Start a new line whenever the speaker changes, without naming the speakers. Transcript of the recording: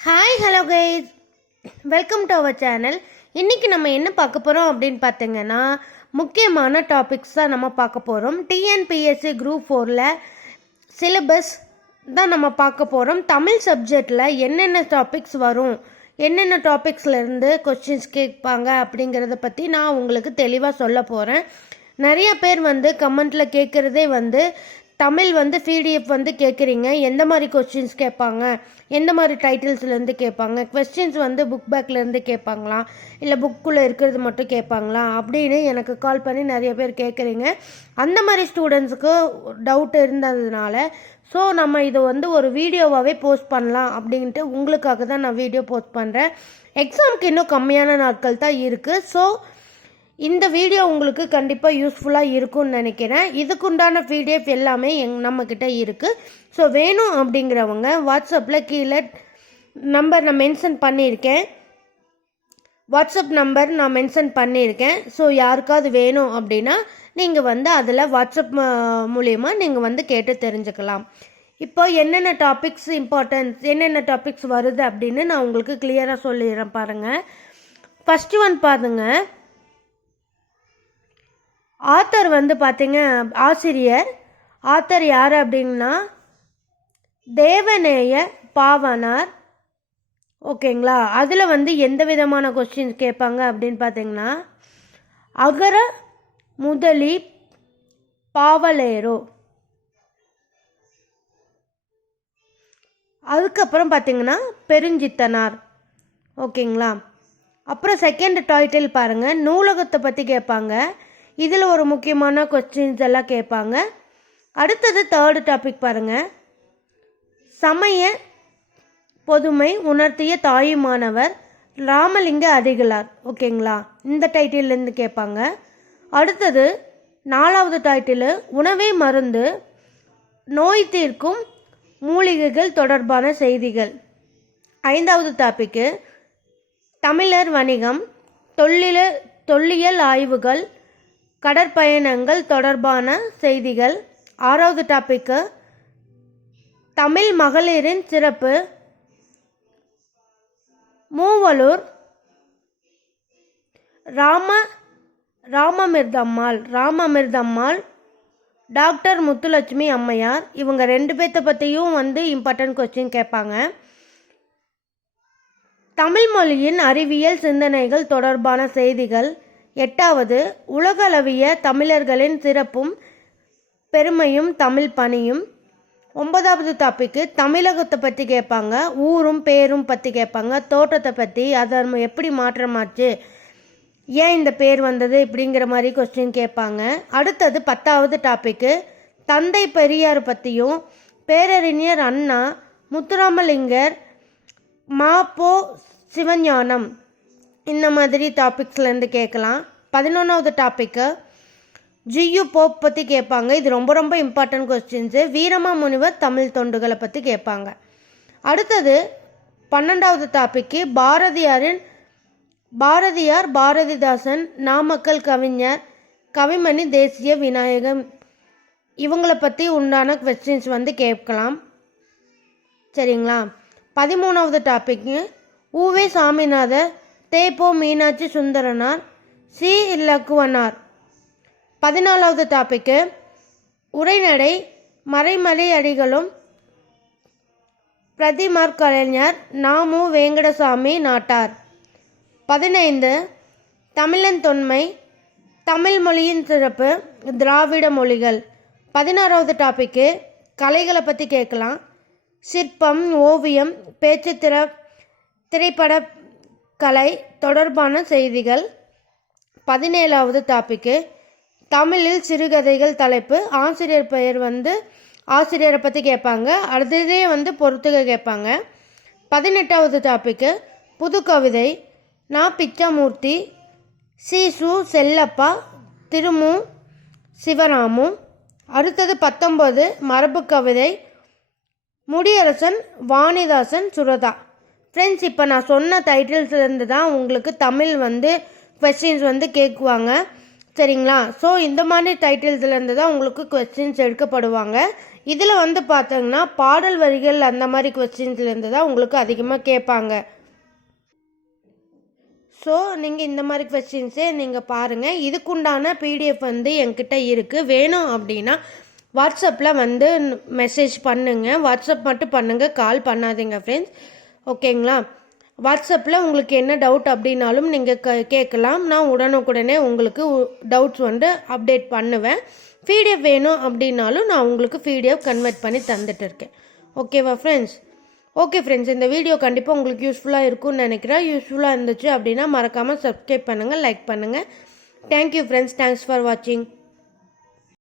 Hi hello guys welcome to our channel இன்றைக்கி நம்ம என்ன பார்க்க போகிறோம் அப்படின்னு பார்த்தீங்கன்னா முக்கியமான டாபிக்ஸ் தான் நம்ம பார்க்க போகிறோம் டிஎன்பிஎஸ்சி குரூப் ஃபோரில் சிலபஸ் தான் நம்ம பார்க்க போகிறோம் தமிழ் சப்ஜெக்டில் என்னென்ன டாபிக்ஸ் வரும்? என்னென்ன டாபிக்ஸ்லேருந்து கொஸ்டின்ஸ் கேட்பாங்க அப்படிங்கிறத பற்றி நான் உங்களுக்கு தெளிவாக சொல்ல போகிறேன் நிறைய பேர் வந்து கமெண்ட்டில் கேட்குறதே வந்து தமிழ் வந்து பிடிஎஃப் வந்து கேட்குறீங்க எந்த மாதிரி கொஸ்டின்ஸ் கேட்பாங்க? எந்த மாதிரி டைட்டில்ஸ்லேருந்து கேட்பாங்க? கொஸ்டின்ஸ் வந்து புக் பேக்லேருந்து கேட்பாங்களா? இல்லை புக்குள்ளே இருக்கிறது மட்டும் கேட்பாங்களா? அப்படின்னு எனக்கு கால் பண்ணி நிறைய பேர் கேட்குறீங்க அந்த மாதிரி ஸ்டூடெண்ட்ஸுக்கு டவுட் இருந்ததுனால ஸோ நம்ம இதை வந்து ஒரு வீடியோவாகவே போஸ்ட் பண்ணலாம் அப்படின்ட்டு உங்களுக்காக தான் நான் வீடியோ போஸ்ட் பண்ணுறேன் எக்ஸாமுக்கு இன்னும் கம்மியான நாட்கள் தான் இருக்குது ஸோ இந்த வீடியோ உங்களுக்கு கண்டிப்பாக யூஸ்ஃபுல்லாக இருக்கும்னு நினைக்கிறேன். இதுக்குண்டான பிடிஎஃப் எல்லாமே எங் நம்மக்கிட்ட இருக்குது ஸோ வேணும் அப்படிங்கிறவங்க வாட்ஸ்அப்பில் கீழே நம்பர் நான் மென்ஷன் பண்ணியிருக்கேன். வாட்ஸ்அப் நம்பர் நான் மென்ஷன் பண்ணியிருக்கேன். ஸோ யாருக்காவது வேணும் அப்படின்னா நீங்கள் வந்து அதில் வாட்ஸ்அப் மூலியமாக நீங்கள் வந்து கேட்டு தெரிஞ்சுக்கலாம். இப்போ என்னென்ன டாபிக்ஸ் இம்பார்ட்டன்ஸ் என்னென்ன டாபிக்ஸ் வருது அப்படின்னு நான் உங்களுக்கு கிளியராக சொல்லிடுறேன் பாருங்கள் ஃபஸ்ட்டு ஒன் பாருங்க. ஆத்தர் வந்து பார்த்தீங்க ஆசிரியர். ஆத்தர் யார் அப்படின்னா தேவநேய பாவனார். ஓகேங்களா? அதில் வந்து எந்த விதமான கொஸ்டின் கேட்பாங்க அப்படின்னு பார்த்தீங்கன்னா அகர முதலி பாவலேரோ. அதுக்கப்புறம் பார்த்தீங்கன்னா பெருஞ்சித்தனார். ஓகேங்களா? அப்புறம் செகண்ட் டைட்டில் பாருங்கள் நூலகத்தை பற்றி கேட்பாங்க. இதில் ஒரு முக்கியமான கொஸ்டின்ஸ் எல்லாம் கேட்பாங்க. அடுத்தது தேர்டு டாபிக் பாருங்கள் சமய பொதுமை உணர்த்திய தாயுமானவர் ராமலிங்க அடிகளார். ஓகேங்களா இந்த டைட்டில்லேருந்து கேட்பாங்க. அடுத்தது நாலாவது டைட்டிலு உணவே மருந்து நோய் தீர்க்கும் மூலிகைகள் தொடர்பான செய்திகள். ஐந்தாவது டாபிக்கு தமிழர் வணிகம் தொல்லில தொல்லியல் ஆய்வுகள் கடற்பயணங்கள் தொடர்பான செய்திகள். ஆறாவது டாபிக்கு தமிழ் மகளிரின் சிறப்பு. மூவலூர் ராம ராமமிர்தம்மாள் ராமமிர்தம்மாள் டாக்டர் முத்துலட்சுமி அம்மையார். இவங்க ரெண்டு பேர்த்த பற்றியும் வந்து இம்பார்ட்டன்ட் கொஸ்டின் கேட்பாங்க தமிழ் மொழியின் அறிவியல் சிந்தனைகள் தொடர்பான செய்திகள். எட்டாவது உலகளவிய தமிழர்களின் சிறப்பும் பெருமையும் தமிழ் பணியும். ஒன்பதாவது டாப்பிக்கு தமிழகத்தை பற்றி கேட்பாங்க ஊரும் பேரும் பற்றி கேட்பாங்க தோட்டத்தை பற்றி அதை எப்படி மாற்றமாச்சு ஏன் இந்த பேர் வந்தது இப்படிங்கிற மாதிரி கொஸ்டின் கேட்பாங்க. அடுத்தது பத்தாவது டாப்பிக்கு தந்தை பெரியார் பற்றியும் பேரறிஞர் அண்ணா முத்துராமலிங்கர் மாப்போ சிவஞானம். இந்த மாதிரி டாபிக்ஸ்லேருந்து கேட்கலாம். பதினொன்றாவது டாப்பிக்கு ஜியு போப் பற்றி கேட்பாங்க. இது ரொம்ப ரொம்ப இம்பார்ட்டன்ட் கொஸ்டின்ஸு வீரமா முனிவர் தமிழ் தொண்டுகளை பற்றி கேட்பாங்க. அடுத்தது பன்னெண்டாவது டாப்பிக்கு பாரதியாரின் பாரதியார் பாரதிதாசன் நாமக்கல் கவிஞர் கவிமணி தேசிய விநாயகம். இவங்களை பற்றி உண்டான கொஸ்டின்ஸ் வந்து கேட்கலாம். சரிங்களா? பதிமூணாவது டாபிக்கு ஊவே சாமிநாதர் தேப்போ மீனாட்சி சுந்தரனார் சி இலக்குவனார். பதினாலாவது டாபிக்கு உரைநடை மறைமலை அடிகளும் பிரதிமார் கலைஞர் நாமு வேங்கடசாமி நாட்டார். பதினைந்து தமிழன் தொன்மை தமிழ் மொழியின் சிறப்பு திராவிட மொழிகள். பதினாறாவது டாப்பிக்கு கலைகளை பற்றி கேட்கலாம். சிற்பம் ஓவியம் பேச்சு திற திரைப்பட கலை தொடர்பான செய்திகள். பதினேழாவது டாப்பிக்கு தமிழில் சிறுகதைகள் தலைப்பு. ஆசிரியர் பெயர் வந்து ஆசிரியரை பற்றி கேட்பாங்க. அடுத்ததே வந்து பொறுத்துக கேட்பாங்க. பதினெட்டாவது டாப்பிக்கு புது கவிதை நா பிச்சமூர்த்தி சீசு செல்லப்பா திருமு சிவராமு. அடுத்தது பத்தொம்பது மரபு கவிதை முடியரசன் வாணிதாசன் சுரதா. ஃப்ரெண்ட்ஸ் இப்போ நான் சொன்ன டைட்டில்ஸ்லேருந்து தான் உங்களுக்கு தமிழ் வந்து கொஸ்டின்ஸ் வந்து கேட்குவாங்க. சரிங்களா? ஸோ இந்த மாதிரி டைட்டில்ஸ்லேருந்து தான் உங்களுக்கு கொஸ்டின்ஸ் எடுக்கப்படுவாங்க. இதில் வந்து பார்த்தீங்கன்னா பாடல் வரிகள் அந்த மாதிரி கொஸ்டின்ஸ்லேருந்து தான் உங்களுக்கு அதிகமாக கேட்பாங்க. ஸோ நீங்கள் இந்த மாதிரி கொஸ்டின்ஸே நீங்கள் பாருங்கள் இதுக்குண்டான பிடிஎஃப் வந்து என்கிட்ட இருக்குது வேணும் அப்படின்னா வாட்ஸ்அப்பில் வந்து மெசேஜ் பண்ணுங்கள் வாட்ஸ்அப் மட்டும் பண்ணுங்கள் கால் பண்ணாதீங்க ஃப்ரெண்ட்ஸ் ஓகேங்களா? வாட்ஸ்அப்பில் உங்களுக்கு என்ன டவுட் அப்படின்னாலும் நீங்கள் க கேட்கலாம். நான் உடனுக்குடனே உங்களுக்கு டவுட்ஸ் வந்து அப்டேட் பண்ணுவேன். பிடிஎஃப் வேணும் அப்படின்னாலும் நான் உங்களுக்கு பிடிஎஃப் கன்வெர்ட் பண்ணி தந்துட்டு இருக்கேன். ஓகேவா ஃப்ரெண்ட்ஸ் ஓகே ஃப்ரெண்ட்ஸ் இந்த வீடியோ கண்டிப்பாக உங்களுக்கு யூஸ்ஃபுல்லாக இருக்கும்னு நினைக்கிறேன். யூஸ்ஃபுல்லாக இருந்துச்சு அப்படின்னா மறக்காமல் சப்ஸ்கிரைப் பண்ணுங்கள் லைக் பண்ணுங்கள் தேங்க்யூ ஃப்ரெண்ட்ஸ் தேங்க்ஸ் ஃபார் வாட்சிங்